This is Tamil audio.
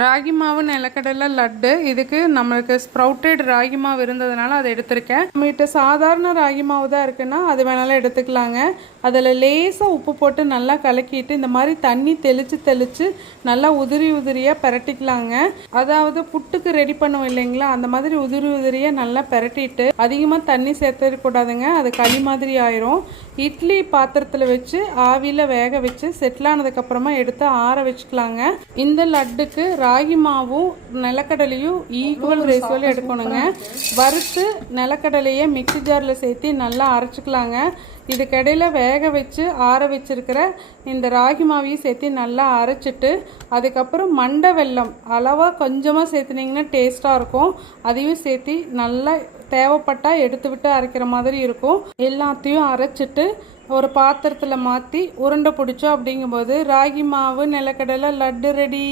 ராகி மாவு நிலக்கடலை லட்டு. இதுக்கு நம்மளுக்கு ஸ்ப்ரவுட்டட் ராகி மாவு இருந்ததுனால அதை எடுத்திருக்கேன். நம்மகிட்ட சாதாரண ராகி மாவு தான் இருக்குன்னா அது வேணாலும் எடுத்துக்கலாங்க. அதில் லேசாக உப்பு போட்டு நல்லா கலக்கிட்டு இந்த மாதிரி தண்ணி தெளித்து நல்லா உதிரியாக பரட்டிக்கலாங்க. அதாவது புட்டுக்கு ரெடி பண்ணுவோம் இல்லைங்களா, அந்த மாதிரி உதிரியாக நல்லா பரட்டிட்டு அதிகமாக தண்ணி சேர்த்துக்கூடாதுங்க, அது களி மாதிரி ஆயிரும். இட்லி பாத்திரத்தில் வச்சு ஆவியில் வேக வச்சு செட்டில் ஆனதுக்கப்புறமா எடுத்து ஆற வச்சுக்கலாங்க. இந்த லட்டுக்கு ராகி மாவும் நிலக்கடலையும் ஈக்குவல் ரேஷியோவில் எடுக்கணுங்க. வறுத்து நிலக்கடலையை மிக்சி ஜாரில் சேர்த்து நல்லா அரைச்சிக்கலாங்க. இதுக்கடையில் வேக வச்சு ஆற வச்சிருக்கிற இந்த ராகி மாவையும் சேர்த்து நல்லா அரைச்சிட்டு அதுக்கப்புறம் மண்டை வெல்லம் அளவாக கொஞ்சமாக சேர்த்துனிங்கன்னா டேஸ்ட்டாக இருக்கும். அதையும் சேர்த்து நல்லா தேவைப்பட்டால் எடுத்து விட்டு அரைக்கிற மாதிரி இருக்கும். எல்லாத்தையும் அரைச்சிட்டு ஒரு பாத்திரத்தில் மாற்றி உருண்டை பிடிச்சோம் அப்படிங்கும்போது ராகி மாவு நிலக்கடலை லட்டு ரெடி.